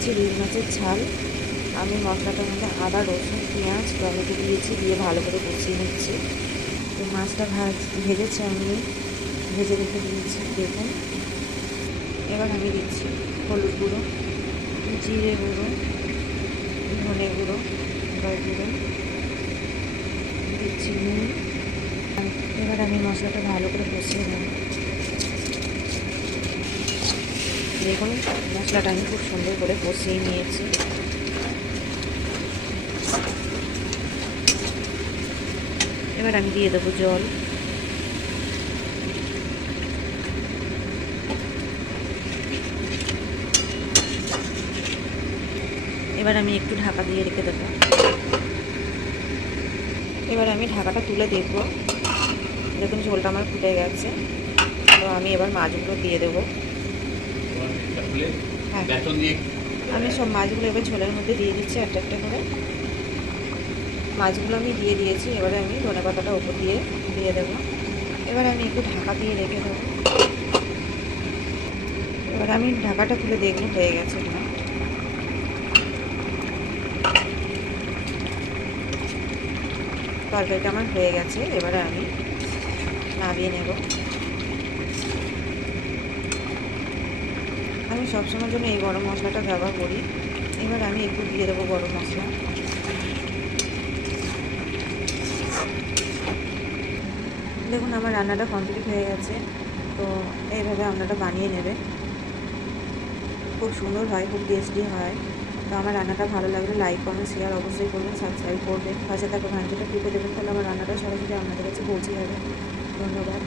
দিচ্ছি রুই মাছের ঝাল। আমি মশলাটার মধ্যে আদা, রসুন, পেঁয়াজ, টমেটো দিয়েছি, দিয়ে ভালো করে কষিয়ে নিচ্ছি। তো মাছটা ভেজেছি, আমি ভেজে রেখে দিয়েছি দেখুন। এবার আমি দিচ্ছি হলুদ গুঁড়ো, জিরে গুঁড়ো, ধনে গুঁড়ো, জিরে গুঁড়ো, দিচ্ছি নুন। এবার আমি মশলাটা ভালো করে কষিয়ে নেব। দেখুন মশলাটা আমি খুব সুন্দর করে কষিয়ে নিয়েছি। এবার আমি দিয়ে দেবো জল। এবার আমি একটু ঢাকা দিয়ে রেখে দেবো। এবার আমি ঢাকাটা তুলে দেখব। দেখুন ঝোলটা আমার ফুটে গেছে। তো আমি এবার মাছগুলো দিয়ে দেবো। হ্যাঁ, আমি সব মাছগুলো এবার ঝোলের মধ্যে দিয়ে দিচ্ছি একটা একটা করে। মাছগুলো আমি দিয়ে দিয়েছি। এবারে আমি ধনেপাতাটা উপর দিয়ে দেবো। এবার আমি একটু ঢাকা দিয়ে রেখে দেবো। এবার আমি ঢাকাটা খুলে দেখবো হয়ে গেছে কিনা। তরকারিটা আমার হয়ে গেছে। এবারে আমি নামিয়ে নেব। আমি সবসময়ের জন্য এই গরম মশলাটা ব্যবহার করি। এবার আমি একটু দিয়ে দেবো গরম মশলা। দেখুন আমার রান্নাটা কমপ্লিট হয়ে গেছে। তো এইভাবে আপনারা বানিয়ে নেবেন, খুব সুন্দর হয়, খুব টেস্টি হয়। তো আমার রান্নাটা ভালো লাগলে লাইক, কমেন্ট, শেয়ার অবশ্যই করবেন, সাবস্ক্রাইব করবেন, পাশে থাকা ঘন্টাটা টিপে দেবেন, তাহলে আমার রান্নাটা সরাসরি আপনাদের কাছে পৌঁছে যাবে। ধন্যবাদ।